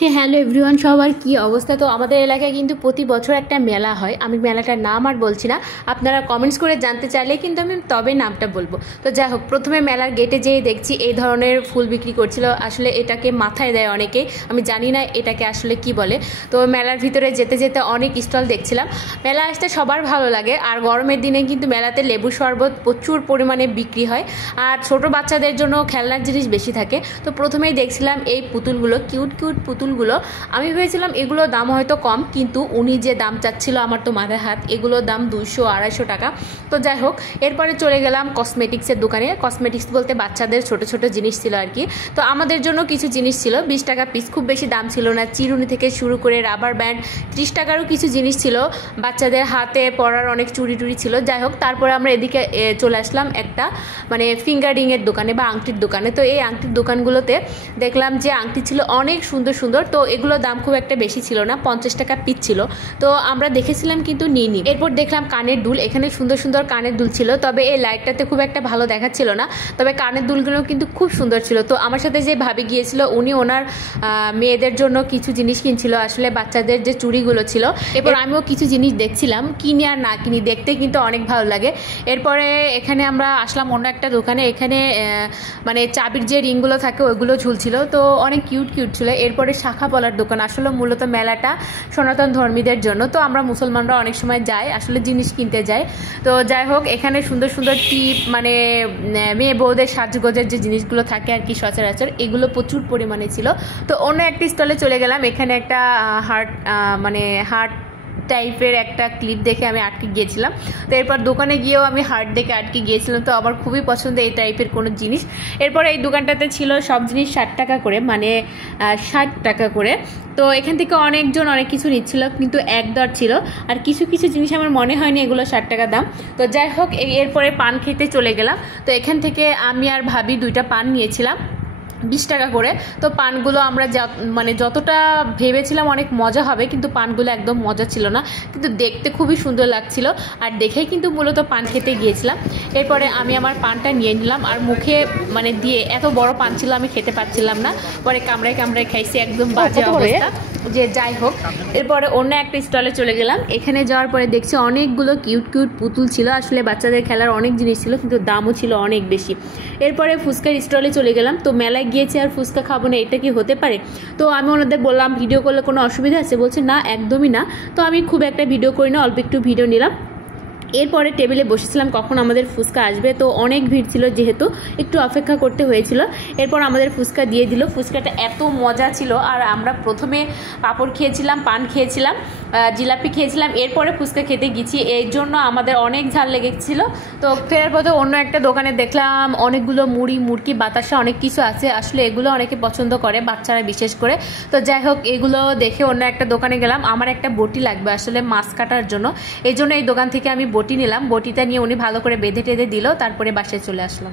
Hello everyone, সবার কি অবস্থা? তো আমাদের এলাকায় কিন্তু প্রতি বছর একটা মেলা হয়। আমি মেলাটার নাম আর বলছি না, আপনারা কমেন্টস করে জানতে চাইলে কিন্তু আমি তবে নামটা বলবো। তো যাই হোক, প্রথমে মেলার গেটে যেয়ে দেখছি এই ধরনের ফুল বিক্রি করছিল। আসলে এটাকে মাথায় দেয় অনেকে, আমি জানি না এটাকে আসলে কি বলে। তো মেলার ভিতরে যেতে যেতে অনেক স্টল দেখছিলাম। মেলা আসতে সবার ভালো লাগে, আর গরমের দিনে কিন্তু মেলাতে লেবু শরবত প্রচুর পরিমাণে বিক্রি হয়, আর ছোট বাচ্চাদের জন্য খেলনার জিনিস বেশি থাকে। তো প্রথমেই দেখছিলাম এই পুতুলগুলো, কিউট কিউট পুতুলগুলো। আমি ভেবেছিলাম এগুলোর দাম হয়তো কম, কিন্তু উনি যে দাম চাচ্ছিল আমার তো মাথায় হাত। এগুলোর দাম 200-250 টাকা। তো যাই হোক, এরপরে চলে গেলাম কসমেটিক্সের দোকানে। কসমেটিক্স বলতে বাচ্চাদের ছোট ছোট জিনিস ছিল আর কি। তো আমাদের জন্য কিছু জিনিস ছিল 20 টাকা পিস, খুব বেশি দাম ছিল না। চিরুনি থেকে শুরু করে রাবার ব্যান্ড, 30 টাকারও কিছু জিনিস ছিল। বাচ্চাদের হাতে পরার অনেক চুড়ি টুড়ি ছিল। যাই হোক, তারপরে আমরা এদিকে চলে আসলাম একটা মানে ফিঙ্গারিংয়ের দোকানে বা আংটির দোকানে। তো এই আংটির দোকানগুলোতে দেখলাম যে আংটি ছিল অনেক সুন্দর সুন্দর। তো এগুলোর দাম খুব একটা বেশি ছিল না, 50 টাকা পিস ছিল। তো আমরা দেখেছিলাম কিন্তু নিইনি। এরপর দেখলাম কানের দুল, এখানে সুন্দর সুন্দর কানের দুল ছিল। তবে এই লাইটটাতে খুব একটা ভালো দেখাচ্ছিল না, তবে কানের দুলগুলো কিন্তু খুব সুন্দর ছিল। তো আমার সাথে যে ভাবি গিয়েছিল, উনি ওনার মেয়েদের জন্য কিছু জিনিস কিনছিল, আসলে বাচ্চাদের যে চুড়িগুলো ছিল। এরপর আমিও কিছু জিনিস দেখছিলাম, কিনি আর না কিনি, দেখতে কিন্তু অনেক ভালো লাগে। এরপরে এখানে আমরা আসলাম অন্য একটা দোকানে। এখানে মানে চাবির যে রিংগুলো থাকে ওইগুলো ঝুলছিল, তো অনেক কিউট কিউট ছিল। এরপরে শাখা পলার দোকান। আসলে মূলত মেলাটা সনাতন ধর্মীদের জন্য, তো আমরা মুসলমানরা অনেক সময় যাই আসলে জিনিস কিনতে যাই। তো যাই হোক, এখানে সুন্দর সুন্দর টিপ, মানে মেয়ে বউদের সাজগোজের যে জিনিসগুলো থাকে আর কি সচরাচর, এগুলো প্রচুর পরিমাণে ছিল। তো অন্য একটি স্টলে চলে গেলাম। এখানে একটা হার্ট টাইপের একটা ক্লিপ দেখে আমি আটকে গিয়েছিলাম। তো এরপর দোকানে গিয়েও আমি হার্ট দেখে আটকে গিয়েছিলাম। তো আমার খুবই পছন্দ এই টাইপের কোনো জিনিস। এরপর এই দোকানটাতে ছিল সব জিনিস 60 টাকা করে, মানে 60 টাকা করে। তো এখান থেকে অনেকজন অনেক কিছু নিচ্ছিল, কিন্তু এক দর ছিল। আর কিছু কিছু জিনিস আমার মনে হয়নি এগুলো 60 টাকা দাম। তো যাই হোক, এরপরে পান খেতে চলে গেলাম। তো এখান থেকে আমি আর ভাবি 2টা পান নিয়েছিলাম 20 টাকা করে। তো পানগুলো আমরা মানে যতটা ভেবেছিলাম অনেক মজা হবে, কিন্তু পানগুলো একদম মজা ছিল না, কিন্তু দেখতে খুবই সুন্দর লাগছিল। আর দেখেই কিন্তু মূলত পান খেতে গিয়েছিলাম। এরপরে আমি আমার পানটা নিয়ে নিলাম, আর মুখে মানে দিয়ে এত বড় পান ছিল আমি খেতে পারছিলাম না। পরে কামড়ায় কামড়ায় খাইছি, একদম বাজে অবস্থা। যে যাই হোক, এরপরে অন্য একটা স্টলে চলে গেলাম। এখানে যাওয়ার পরে দেখছি অনেকগুলো কিউট কিউট পুতুল ছিল। আসলে বাচ্চাদের খেলার অনেক জিনিস ছিল, কিন্তু দামও ছিল অনেক বেশি। এরপরে ফুচকার স্টলে চলে গেলাম। তো মেলায় গিয়েছি আর ফুচকা খাবো না, এটা কি হতে পারে? তো আমি ওনাদের বললাম ভিডিও করলে কোনো অসুবিধা আছে? বলছে না, একদমই না। তো আমি খুব একটা ভিডিও করি না, অল্প একটু ভিডিও নিলাম। এরপরে টেবিলে বসেছিলাম কখন আমাদের ফুচকা আসবে। তো অনেক ভিড় ছিল, যেহেতু একটু অপেক্ষা করতে হয়েছিল। এরপর আমাদের ফুচকা দিয়ে দিল। ফুচকাটা এত মজা ছিল। আর আমরা প্রথমে পাঁপড় খেয়েছিলাম, পান খেয়েছিলাম, জিলাপি খেয়েছিলাম, এরপরে ফুচকা খেতে গেছি। এর জন্য আমাদের অনেক ঝাল লেগেছিল। তো ফেরার পথে অন্য একটা দোকানে দেখলাম অনেকগুলো মুড়ি, মুড়কি, বাতাসা অনেক কিছু আছে। আসলে এগুলো অনেকে পছন্দ করে, বাচ্চারা বিশেষ করে। তো যাই হোক, এগুলো দেখে অন্য একটা দোকানে গেলাম। আমার একটা বটি লাগবে আসলে মাছ কাটার জন্য, এই জন্য এই দোকান থেকে আমি বটি নিলাম। বটিটা নিয়ে উনি ভালো করে বেঁধে টেঁধে দিল, তারপরে বাসায় চলে আসলাম।